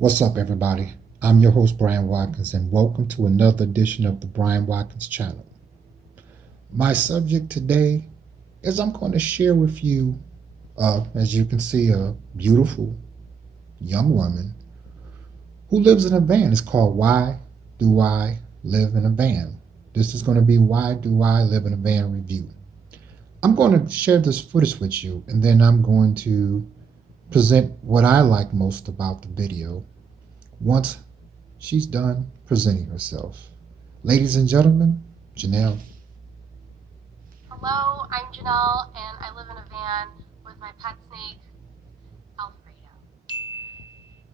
What's up, everybody? I'm your host, Brian Watkins, and welcome to another edition of the Brian Watkins channel. My subject today is I'm going to share with you, as you can see, a beautiful young woman who lives in a van. It's called Why Do I Live in a Van? This is going to be Why Do I Live in a Van review. I'm going to share this footage with you, and then I'm going to present what I like most about the video once she's done presenting herself. Ladies and gentlemen, Janelle. Hello, I'm Janelle, and I live in a van with my pet snake, Alfredo.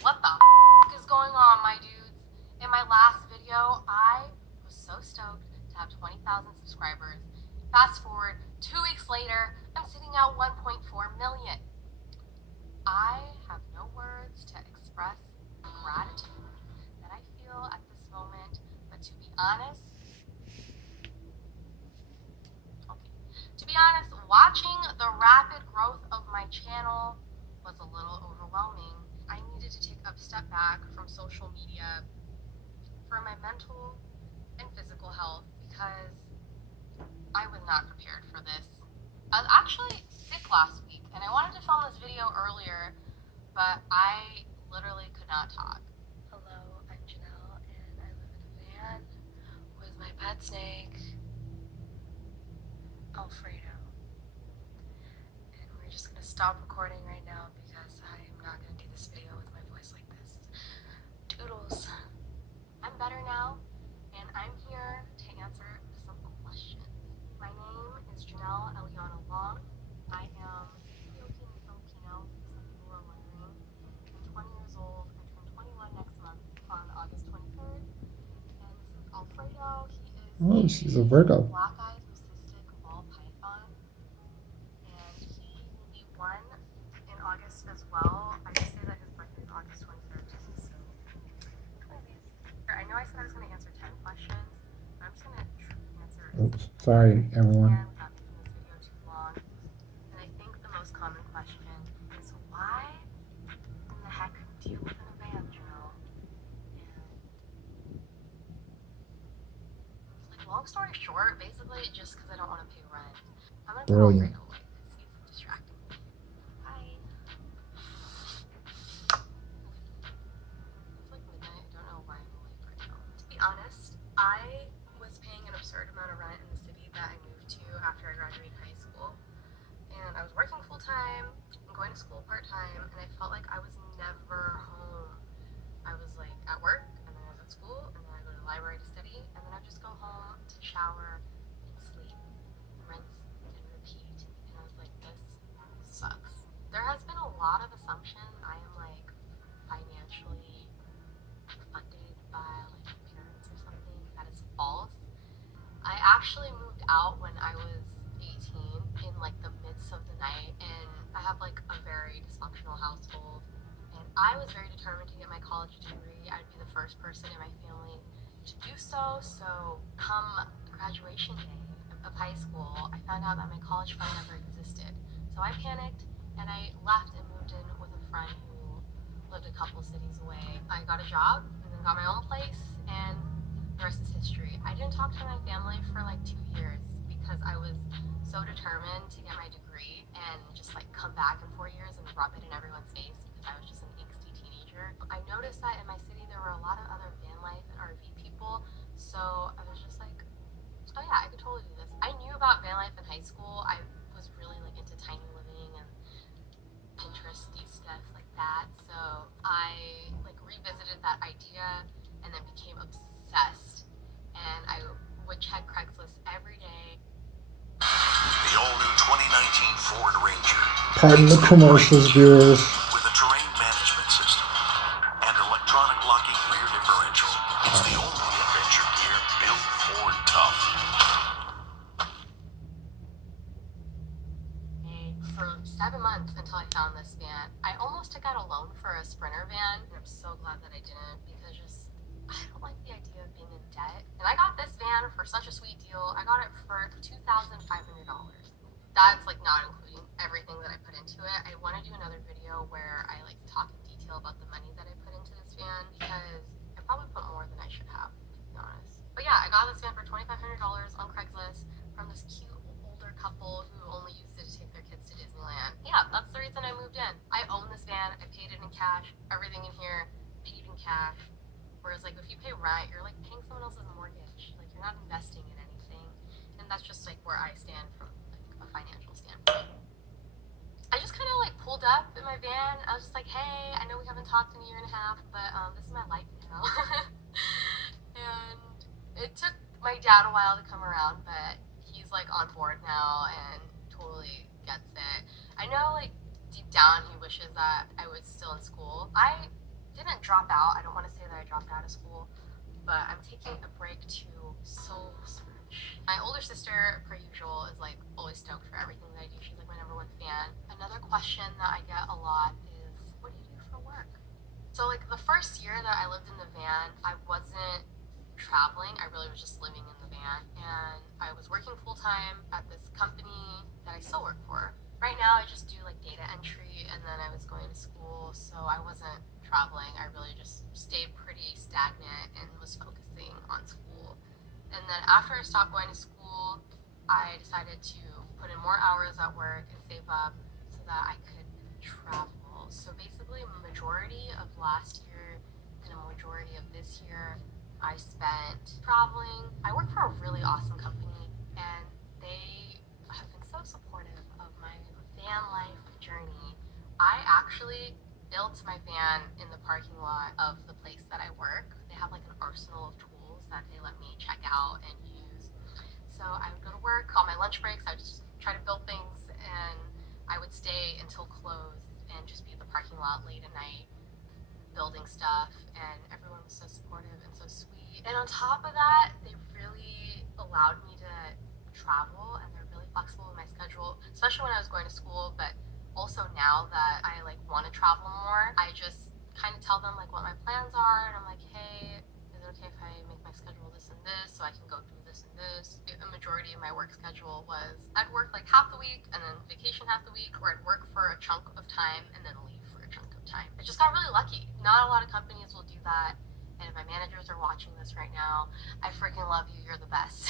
What the is going on, my dudes? In my last video, I was so stoked to have 20,000 subscribers. Fast forward, 2 weeks later, I'm sitting at 1.4 million. I have no words to express the gratitude that I feel at this moment, but to be honest, watching the rapid growth of my channel was a little overwhelming. I needed to take a step back from social media for my mental and physical health because I was not prepared for this. I was actually sick last week and I wanted to film this video earlier, but I literally could not talk. Hello, I'm Janelle and I live in a van with my pet snake, Alfredo. And we're just gonna stop recording right now because I'm not gonna do this video with my voice like this. Toodles. I'm better now, and I'm here to answer some questions. My name is Janelle Eliana Long. I am Ethiopian Filipino, some people are wondering. I'm 20 years old. I turn 21 next month on August 23rd. And this is Alfredo. He is She's a Virgo. black-eyed leucistic ball python. And he will be 1 in August as well. I just say that his birthday is August 23rd, so I know I said I was going to answer 10 questions, but I'm just going to answer. Oops, sorry, everyone. Without making this video too long. And I think the most common question is why in the heck do you live in a van, Janelle? And like, long story short, basically just because I don't want to pay rent. I'm going to put Brilliant. Alfredo away because he's distracting me. Bye. It's like midnight. I don't know why I'm awake right now. To be honest, I was paying an absurd amount of rent in the city that I moved to after I graduated high school. And I was working full-time and going to school part-time, and I felt like I was never home. I was like at work, and then I was at school, and then I go to the library to study, and then I just go home to shower and sleep, rinse and repeat. And I was like, this sucks. There has been a lot of assumption I am like financially funded by like my parents or something. That is false. I actually moved out when I was 18 in like the midst of the night, and I have like a very dysfunctional household, and I was very determined to get my college degree. I'd be the first person in my family to do so. So come graduation day of high school, I found out that my college fund never existed. So I panicked and I left and moved in with a friend who lived a couple cities away. I got a job and then got my own place, and the rest is history. I didn't talk to my family for like 2 years because I was so determined to get my degree and just like come back in 4 years and rub it in everyone's face because I was just an angsty teenager. I noticed that in my city there were a lot of other van life and RV people, so I was just like, oh yeah, I could totally do this. I knew about van life in high school. I was really like into tiny living and Pinteresty stuff like that, so I like revisited that idea and then became obsessed, and I would check Craigslist every day. The all-new 2019 Ford Ranger. Pardon the commercials, viewers. With a terrain management system and electronic locking rear differential. It's the only adventure gear built Ford tough. For 7 months until I found this van. I almost took out a loan for a Sprinter van, and I'm so glad that I didn't because just I don't like the idea of being in debt. And I got this van for such a sweet deal. I got it for $2,500. That's like not including everything that I put into it. I want to do another video where I like talk in detail about the money that I put into this van. got this van for $2,500 on Craigslist from this cute older couple who only used it to take their kids to Disneyland. Yeah, that's the reason I moved in. I own this van. I paid it in cash. Everything in here paid in cash. Whereas like if you pay rent, you're like paying someone else's mortgage. Like you're not investing in anything. And that's just like where I stand from like a financial standpoint. I just kind of like pulled up in my van. I was just like, hey, I know we haven't talked in a year and a half, but this is my life now. And it took my dad a while to come around, but he's like on board now and totally gets it. I know like deep down he wishes that I was still in school. I didn't drop out. I don't want to say that I dropped out of school, but I'm taking a break to soul search. My older sister, per usual, is like always stoked for everything that I do. She's like my #1 fan. Another question that I get a lot is, what do you do for work? So like the first year that I lived in the van, I wasn't traveling. I really was just living in the van, and I was working full-time at this company that I still work for. Right now I just do like data entry, and then I was going to school, so I wasn't traveling. I really just stayed pretty stagnant and was focusing on school. And then after I stopped going to school, I decided to put in more hours at work and save up so that I could travel. So basically a majority of last year and a majority of this year I spent traveling. I work for a really awesome company, and they have been so supportive of my van life journey. I actually built my van in the parking lot of the place that I work. They have like an arsenal of tools that they let me check out and use. So I would go to work on my lunch breaks. I would just try to build things, and I would stay until close and just be at the parking lot late at night building stuff, and everyone was so supportive and so sweet. And on top of that, they really allowed me to travel, and they're really flexible with my schedule, especially when I was going to school. But also now that I like want to travel more, I just kind of tell them like what my plans are, and I'm like, hey, is it okay if I make my schedule this and this so I can go do this and this? A majority of my work schedule was I'd work like half the week and then vacation half the week, or I'd work for a chunk of time and then leave for a chunk of time. I just got really lucky. Not a lot of companies will do that. And if my managers are watching this right now, I freaking love you. You're the best.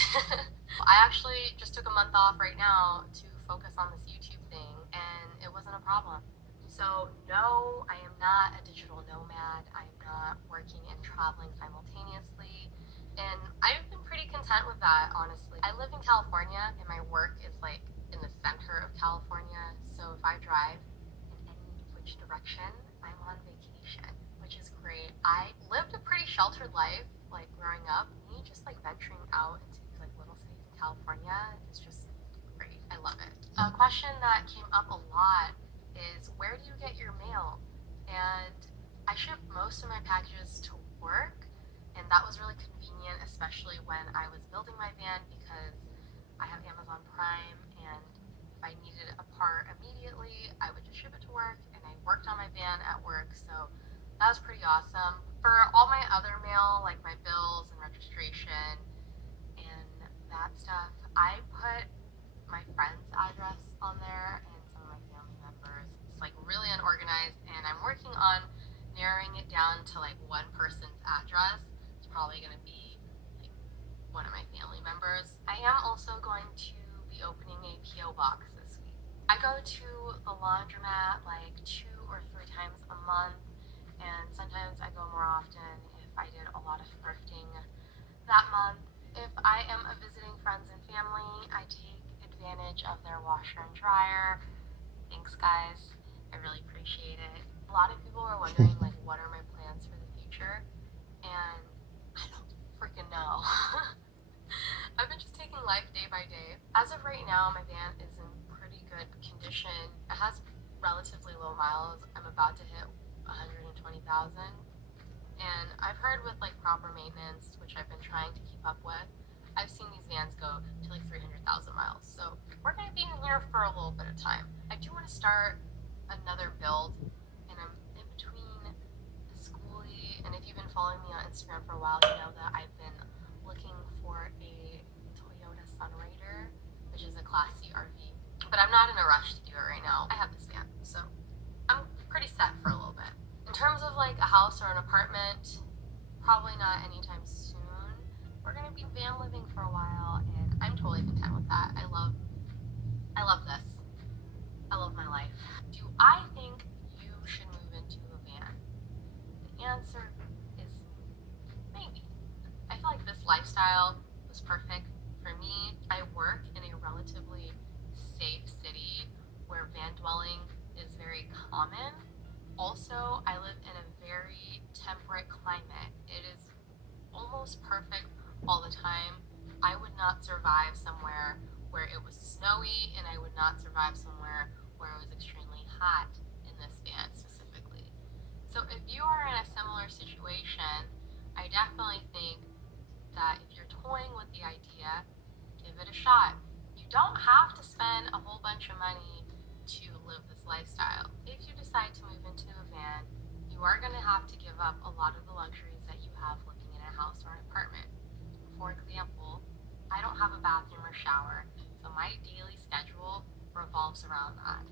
I actually just took a month off right now to focus on this YouTube thing, and it wasn't a problem. So no, I am not a digital nomad. I'm not working and traveling simultaneously. And I've been pretty content with that, honestly. I live in California, and my work is like in the center of California. So if I drive in any which direction, I'm on vacation, which is great. I lived a pretty sheltered life, like growing up. Me just like venturing out into these like little cities in California is just great. I love it. A question that came up a lot is, where do you get your mail? And I ship most of my packages to work, and that was really convenient, especially when I was building my van, because I have Amazon Prime, and if I needed a part immediately, I would just ship it to work, and I worked on my van at work, so that was pretty awesome. For all my other mail, like my bills and registration and that stuff, I put my friend's address on there and some of my family members. It's like really unorganized, and I'm working on narrowing it down to like one person's address. It's probably going to be like one of my family members. I am also going to be opening a PO box this week. I go to the laundromat like 2 or 3 times a month, and sometimes I go more often if I did a lot of thrifting that month. If I am visiting friends and family, I take advantage of their washer and dryer. Thanks, guys. I really appreciate it. A lot of people are wondering like, what are my plans for the future? And I don't freaking know. I've been just taking life day by day. As of right now, my van is in pretty good condition. It has relatively low miles. I'm about to hit 120,000. And I've heard with like proper maintenance, which I've been trying to keep up with, I've seen these vans go to like 300,000 miles. So we're going to be in here for a little bit of time. I do want to start another build, and I'm in between the schoolie. And if you've been following me on Instagram for a while, you know that I've been looking for a Toyota Sunrider, which is a Class C RV. But I'm not in a rush to do it right now. I have this van, so I'm pretty set for a little bit. In terms of like a house or an apartment, probably not anytime soon, we're gonna be van living for a while, and I'm totally content with that. I love this. I love my life. Do I think you should move into a van? The answer is maybe. I feel like this lifestyle was perfect for me. I work in a relatively safe city where van dwelling is very common. Also, I live in a very temperate climate. It is almost perfect all the time. I would not survive somewhere where it was snowy, and I would not survive somewhere where it was extremely hot in this van specifically. So if you are in a similar situation, I definitely think that if you're toying with the idea, give it a shot. You don't have to spend a whole bunch of money to live this lifestyle. If you decide to move into a van, you are going to have to give up a lot of the luxuries that you have living in a house or an apartment. For example, I don't have a bathroom or shower, so my daily schedule revolves around that.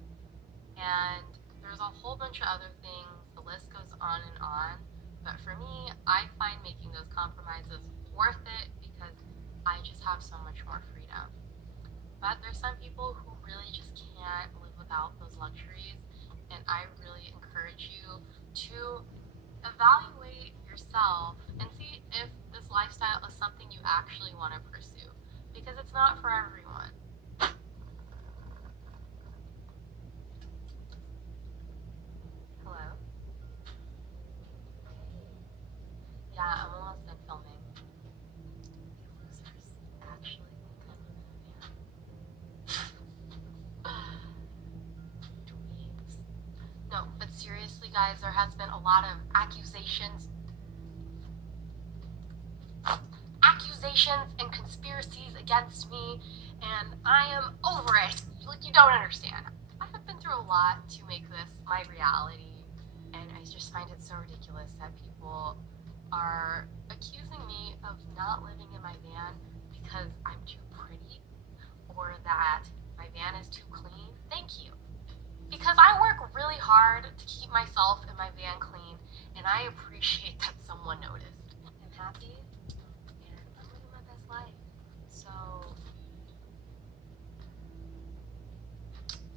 And there's a whole bunch of other things, the list goes on and on, but for me, I find making those compromises worth it because I just have so much more freedom. But there's some people who really just can't live without those luxuries, and I really encourage you to evaluate yourself and see if this lifestyle is something you actually want to pursue, because it's not for everyone. Hello? Yeah, I'm almost done filming. You losers actually think I live in a van. Dweebs. No, but seriously, guys, there has been a lot of accusations and conspiracies against me, and I am over it. Like, you don't understand. I have been through a lot to make this my reality, and I just find it so ridiculous that people are accusing me of not living in my van because I'm too pretty or that my van is too clean. Thank you. Because I work really hard to keep myself and my van clean, and I appreciate that someone noticed. I'm happy, and I'm living my best life. So,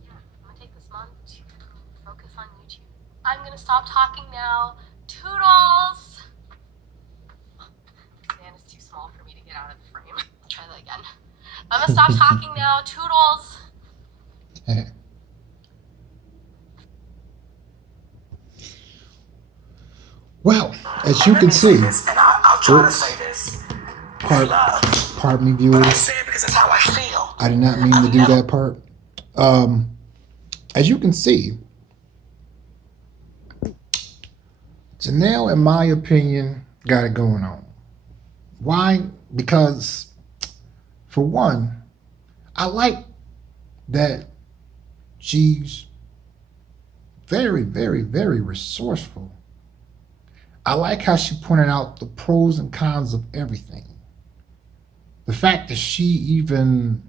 yeah, I'm gonna take this month to focus on YouTube. I'm gonna stop talking now. Toodles! This van is too small for me to get out of the frame. I'll try that again. I'm gonna stop talking now. Toodles! Well, as you can see, and I'll try to say this. pardon me, I viewers. say it because it's how I feel. I did not mean to do that part. As you can see, Janelle, in my opinion, got it going on. Why? Because, for one, I like that she's very, very, very resourceful. I like how she pointed out the pros and cons of everything. The fact that she even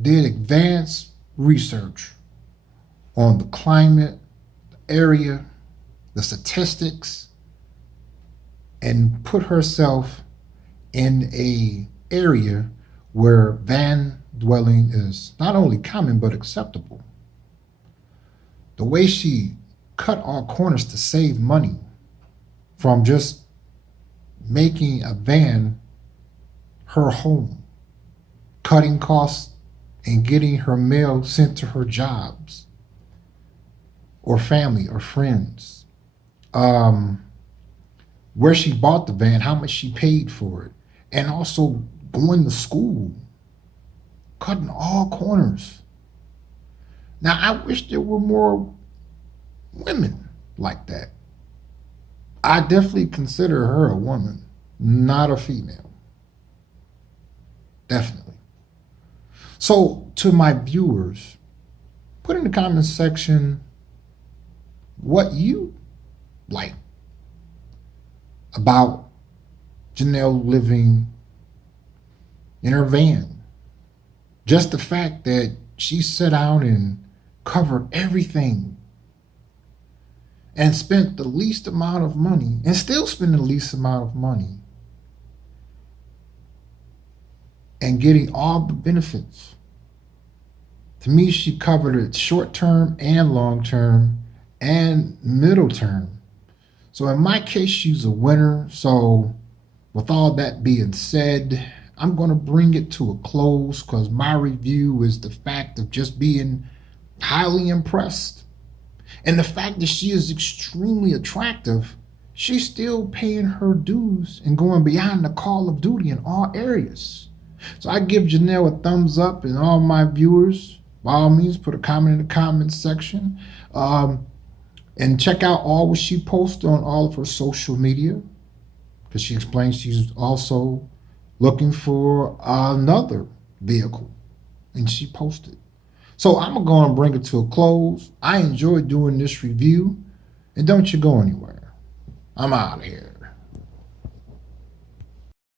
did advanced research on the climate, the area, the statistics, and put herself in a area where van dwelling is not only common but acceptable. The way she cut all corners to save money from just making a van her home, cutting costs and getting her mail sent to her jobs or family or friends. Where she bought the van, how much she paid for it, and also going to school, cutting all corners. Now, I wish there were more women like that. I definitely consider her a woman, not a female. Definitely. So, to my viewers, put in the comment section what you like about Janelle living in her van. Just the fact that she sat down and covered everything and spent the least amount of money and still spend the least amount of money and getting all the benefits. To me, she covered it short term and long term and middle term. So in my case, she's a winner. So with all that being said, I'm going to bring it to a close because my review is the fact of just being highly impressed. And the fact that she is extremely attractive, she's still paying her dues and going beyond the call of duty in all areas. So I give Janelle a thumbs up, and all my viewers, by all means, put a comment in the comments section. And check out all what she posts on all of her social media, because she explains she's also looking for another vehicle, and she posted. So I'm going to bring it to a close. I enjoyed doing this review, and don't you go anywhere. I'm out of here.